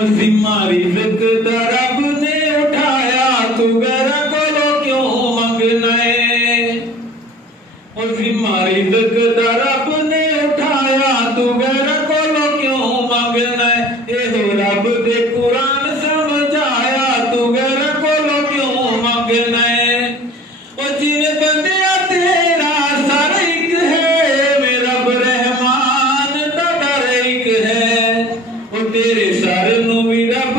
जिम्मा रिज़्क़ दा रब ने उठाया, तू घर कोलो क्यों मंगना है। जिम्मा रिज़्क़ दा रब ने उठाया, तू घर कोलो क्यों मंगना है। एहो रब दे कुरान समझाया, तू घर कोलो क्यों मंगना है। जिन बंदिया तेरा सर एक है, मेरा रहमान दा दर एक है। तेरे सर नू भी रब